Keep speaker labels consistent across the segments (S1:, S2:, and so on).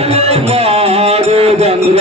S1: ಬಾಳೆ ಮಾಡುದಂದ್ರ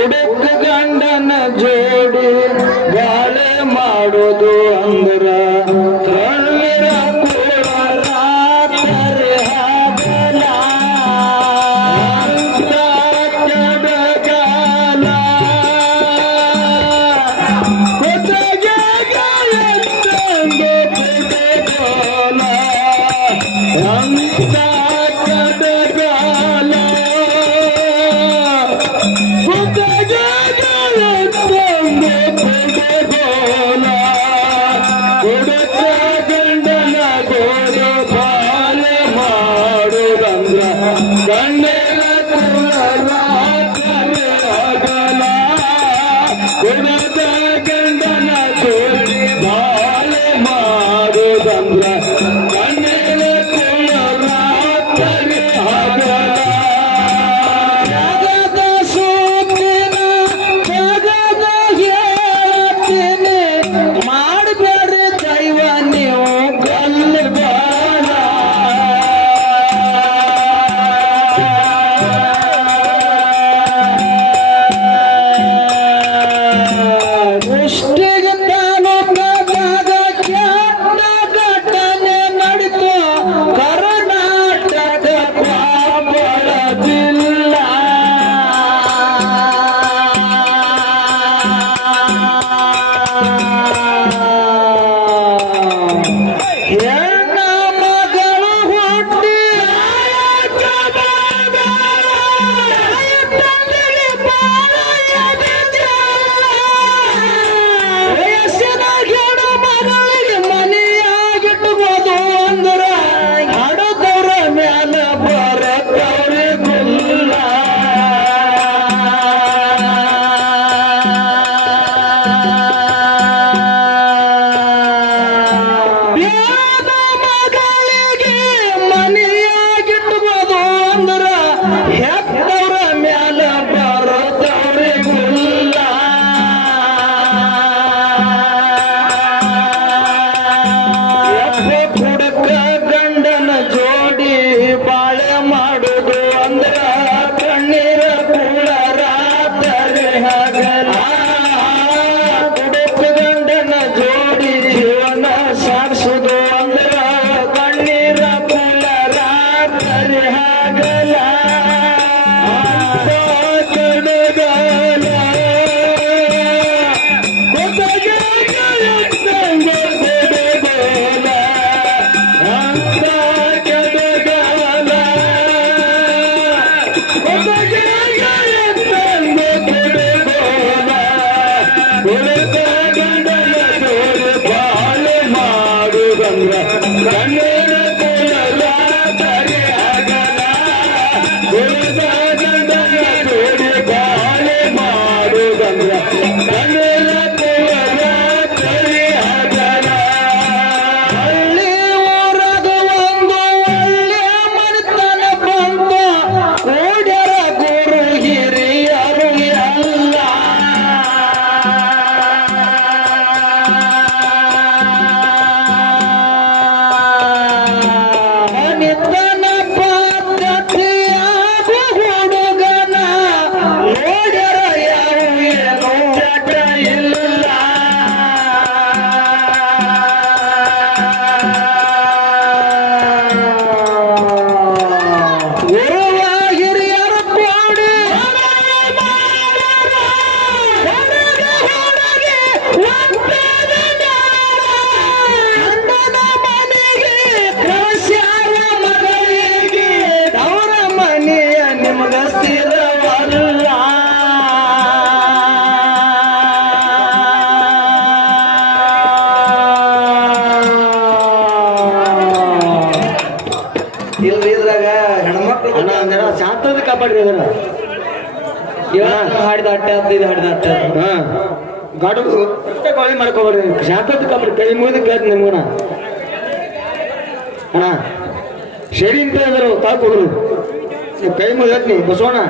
S1: ಹುಡುಗ ಗಂಡನ ಜೋಡಿ ಬಾಳೆ ಮಾಡೋದು ಅಂದ್ರ ಕಾಪಾಡ್ರಿ ಅದನ್ನ.
S2: ಹಾಡಿದ ಅಟ್ಟೆ ಅಂತ ಇದು ಹಾಡಿದ ಅಟ್ಟೆ.
S1: ಹಾ. ಗಾಡು ಗಾಳಿ ಮಾಡ್ಕೋಬೇಡ್ರಿ ಶಾಂತದ ಕಾಪಾಡಿ ಕೈ ಮುಗಿದು ಕೇಳ್ತೀನಿ ನಿಮ್ಗನ. ಅಣ್ಣ ಶರಿ ಅಂತ ಹೇಳಿದ್ರು ತಾಕೊಡ್ರು ನೀವು ಕೈ ಮುಗಿದು ಹೇಳ್ತೀನಿ ಬಸವಣ್ಣ.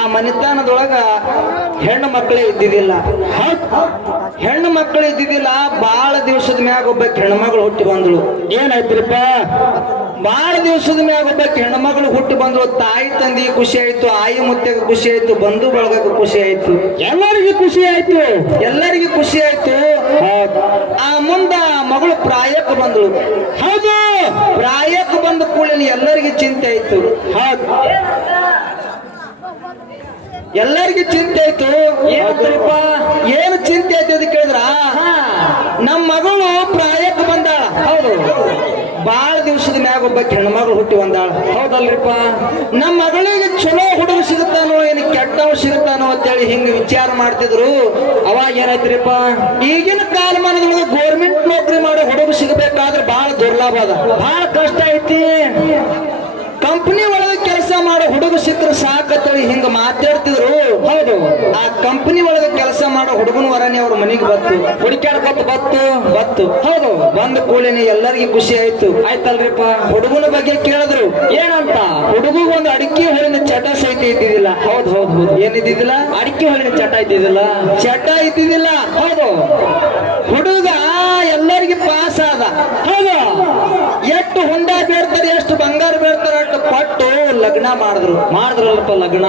S2: ಆ ಮನೆತನದೊಳಗ ಹೆಣ್ಣು ಮಕ್ಕಳೇ ಇದ್ದಿದ್ದಿಲ್ಲ. ಹೆಣ್ಣು ಮಕ್ಕಳು ಇದ್ದಿದ್ದಿಲ್ಲ ಬಾಳ ದಿವಸದ ಮ್ಯಾಗ ಒಬ್ಬ ಹೆಣ್ಮಗಳು ಹುಟ್ಟಿ ಬಂದಳು.
S1: ಏನಾಯ್ತ್ರಿಪ್ಪ?
S2: ಬಾಳ ದಿವಸದ ಮ್ಯಾಗ ಒಬ್ಬ ಹೆಣ್ಮಗಳು ಹುಟ್ಟಿ ಬಂದಳು. ತಾಯಿ ತಂದೆ ಖುಷಿ ಆಯ್ತು ಆಯಿ ಮುತ್ತೆಗೆ ಖುಷಿ ಆಯ್ತು ಬಂಧು ಬಳಗಕ್ಕೆ ಖುಷಿ ಆಯ್ತು.
S1: ಎಲ್ಲರಿಗೂ ಖುಷಿ ಆಯ್ತು.
S2: ಎಲ್ಲರಿಗೂ ಖುಷಿ ಆಯ್ತು. ಆ ಮುಂದ ಮಗಳು ಪ್ರಾಯಕ್ಕೆ ಬಂದಳು.
S1: ಹೌದು.
S2: ಪ್ರಾಯಕ್ಕೆ ಬಂದ ಕೂಡಲೇ ಎಲ್ಲರಿಗೂ ಚಿಂತೆ ಆಯ್ತು.
S1: ಹೌದು.
S2: ಎಲ್ಲರಿಗೂ ಚಿಂತೆ ಆಯ್ತು ಏನಂತಾರಪ್ಪ ಏನು ಚಿಂತೆ ಆಯ್ತು ಅಂತ ಕೇಳಿದ್ರ? ನಮ್ಮ ಮಗಳು ಪ್ರಾಯಕ್ಕೆ ಬಂದಾಳ. ಹೌದು. ಬಾಳ ದಿವಸದ ಮ್ಯಾಗ ಒಬ್ಬ ಹೆಣ್ಮಗಳು ಹುಟ್ಟಿ ಬಂದಾಳ. ಹೌದಲ್ರಿಪ್ಪ? ನಮ್ಮ ಮಗಳಿಗೆ ಚಲೋ ಹುಡುಗ ಸಿಗುತ್ತಾನೋ ಏನು ಕೆಟ್ಟವ್ ಸಿಗುತ್ತಾನೋ ಅಂತೇಳಿ ಹಿಂಗ ವಿಚಾರ ಮಾಡ್ತಿದ್ರು. ಅವಾಗ ಏನಾಯ್ತ್ರಿಪ್ಪ? ಈಗಿನ ಕಾಲಮಾನದೊಳಗೆ ಗೌರ್ಮೆಂಟ್ ನೌಕರಿ ಮಾಡೋ ಹುಡುಗ ಸಿಗಬೇಕಾದ್ರೆ ಬಹಳ ದುರ್ಲಾಭ ಅದ. ಬಹಳ ಕಷ್ಟ ಐತಿ ಕಂಪನಿ ಒಳಗೆ ಕೆಲಸ ಮಾಡೋ ಹುಡುಗ ಸಿಕ್ಕರು ಸಾಕತ್ತಳಿ ಹಿಂಗ ಮಾತಾಡ್ತಿದ್ರು. ಹೌದು ಆ ಕಂಪನಿ ಒಳಗೆ ಕೆಲಸ ಮಾಡೋ ಹುಡುಗನ ವರನೇ ಅವ್ರ ಮನೆಗೆ ಬತ್ತು ಹುಡುಕಾಡ್ಕೊತ ಬತ್ತು ಬತ್ತು ಹೌದು ಬಂದ ಕೂಡಲೇ ಎಲ್ಲರಿಗೂ ಖುಷಿ ಆಯ್ತು. ಆಯ್ತಲ್ರಿಪ್ಪ. ಹುಡುಗನ ಬಗ್ಗೆ ಕೇಳಿದ್ರು. ಏನಂತ? ಹುಡುಗ ಒಂದು ಅಡಿಕೆ ಹೊಳಿನ ಚಟ ಸಹಿತ ಇದ್ದಿದ್ದಿಲ್ಲ. ಹೌದು ಹೌದು ಹೌದು. ಏನಿದ್ದಿದ್ದಿಲ್ಲ? ಅಡಿಕೆ ಹೊಳಿನ ಚಟ ಇದ್ದಿದ್ದಿಲ್ಲ? ಚಟ ಇದ್ದಿದ್ದಿಲ್ಲ. ಹೌದು. ಹುಡುಗ ಎಲ್ಲರಿಗೆ ಪಾಸ್ ಲಗ್ನ ಮಾಡಿದ್ರು. ಮಾಡಿದ್ರಲ್ಲಪ್ಪ ಲಗ್ನ?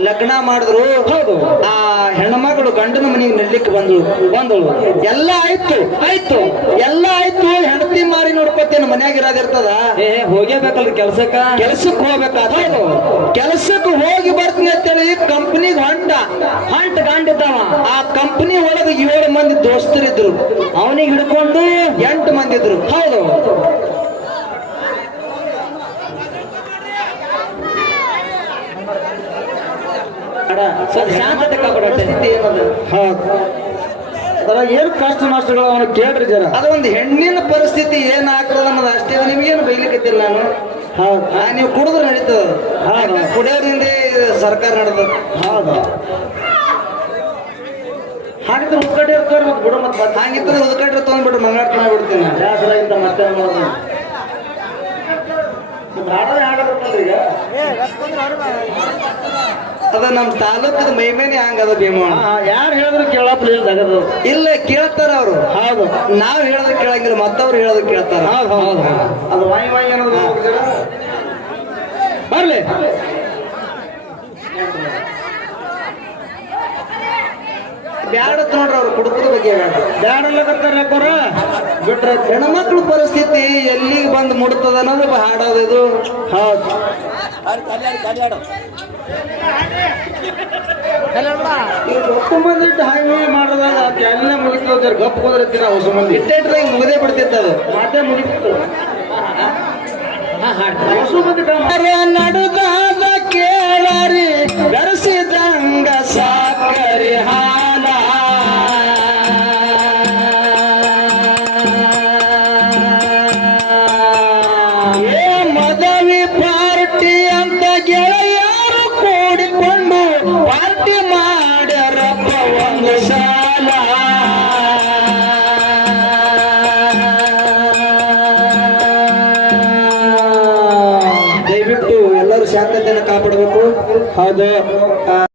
S2: ಲಗ್ನ ಮಾಡಿದ್ರು. ಹೌದು. ಆ ಹೆಣ್ಮಗಳು ಗಂಡನ ಮನೆಗೆ ನಿಲ್ಲಿಕ್ಕೆ ಬಂದಳು. ಬಂದಳು. ಎಲ್ಲ ಆಯ್ತು ಆಯ್ತು. ಎಲ್ಲ ಆಯ್ತು. ಹೆಂಡತಿ ಮಾರಿ ನೋಡ್ಕೊತೇನೆ ಮನ್ಯಾಗ ಇರೋದಿರ್ತದ ಏ ಹೋಗೇಬೇಕಲ್ರಿ ಕೆಲ್ಸಕ್ಕ? ಕೆಲ್ಸಕ್ಕೆ ಹೋಗ್ಬೇಕಾದ ಹೌದು. ಕೆಲ್ಸಕ್ಕೆ ಹೋಗಿ ಬರ್ತೀನಿ ಅಂತೇಳಿ ಕಂಪ್ನಿಗೆ ಹೊಂಟ. ಹೊಂಟ ಗಂಡಿದ್ದಾವ. ಆ ಕಂಪ್ನಿ ಒಳಗೆ ಏಳು ಮಂದಿ ದೋಸ್ತರಿದ್ರು. ಅವನಿಗೆ ಹಿಡ್ಕೊಂಡು ಎಂಟು ಮಂದಿ ಇದ್ರು ಹೌದು. ಸ್ವಲ್ಪ ಶಾಂತತೆ ಕಾಪಾಡೋ ಪರಿಸ್ಥಿತಿ ಏನದು?
S1: ಹೌದು. ಅದ್ರಾಗ ಏನು ಕಷ್ಟ ನಷ್ಟಗಳು ಅವನು ಕೇಳ್ರಿ ಜನ?
S2: ಅದು ಒಂದು ಹೆಣ್ಣಿನ ಪರಿಸ್ಥಿತಿ ಏನಾಗ್ತದ ಅನ್ನೋದು ಅಷ್ಟೇ ನಿಮಗೇನು ಬೈಲಿಕ್ಕಿಲ್ಲ ನಾನು.
S1: ಹೌದು.
S2: ಆ, ನೀವು ಕುಡಿದ್ರೆ ನಡೀತದ
S1: ಹೌದು.
S2: ಕುಡಿಯೋದ್ರಿಂದ ಸರ್ಕಾರ ನಡೆದ.
S1: ಹೌದು. ಹಾಗಿದ್ರೆ ಉತ್ಕಡೆ ಇರ್ತಾರೆ ಮತ್ತೆ ಬಿಡು ಮತ್ತೆ ಮತ್ತೆ.
S2: ಹಂಗಿದ್ರೆ ಉದ್ಕಟ್ರೆ ತೊಗೊಂಡ್ಬಿಟ್ಟು ಮಂಗಾಟ ಮಾಡ್ಬಿಡ್ತೀನಿ ಯಾವ
S1: ಬೇಸರ ಇಂದ ಮತ್ತೆ ಮಾಡೋದು ಹಾಡೋದೇ ಹಾಡೋದಕ್ಕಲ್ರಿ ಈಗ?
S2: ಅದ ನಮ್ಮ ತಾಲೂಕದ ಮೈಮೇನೆ ಹಂಗದ ಭೀಮಣ್ಣ
S1: ಯಾರು ಹೇಳಿದ್ರು ಕೇಳಪ್ಪ
S2: ಇಲ್ಲ ಕೇಳ್ತಾರ ಅವರು.
S1: ಹೌದು.
S2: ನಾವ್ ಹೇಳದ್ ಕೇಳಂಗಿಲ್ಲ ಮತ್ತವ್ರು ಹೇಳದ್ ಕೇಳ್ತಾರ.
S1: ಹೌದು ಹೌದು ಅದು ವಾಯಿ ವಾಯಿ ಅನ್ನೋದು ಬರ್ಲಿ.
S2: ಬ್ಯಾಡ ನೋಡ್ರಿ ಅವ್ರು ಕುಡುಕದ ಬಗ್ಗೆ
S1: ಬ್ಯಾಡಲ್ಲ ಯಾಕೋರ
S3: ಬಿಟ್ರೆ
S2: ಹೆಣ್ಮಕ್ಳ ಪರಿಸ್ಥಿತಿ ಎಲ್ಲಿಗೆ ಬಂದು ಮುಡ್ತದ ಅನ್ನೋದು ಹಾಡೋದು ಇದು.
S3: ಹೌದು. ಒಪ್ಪು ಮಂದಿ ಹಾಗೆ ಮಾಡಿದಾಗ ಎಲ್ಲ ಮುಗಿತು ಗಪ್ ಕುಂದಿರ್ತೀರ ಹೊಸ ಮಂದಿ
S2: ಇಟ್ಟೆ ಮುಗದೇ ಬಿಡ್ತಿತ್ತು ಅದು.
S3: ಮಾತೇ ಮುಗಿತು. ಹೊಸ ಮಂದಿ
S2: ಅರೆ ನಡುದಾದ ಬೆರೆಸಿದ 好
S3: 的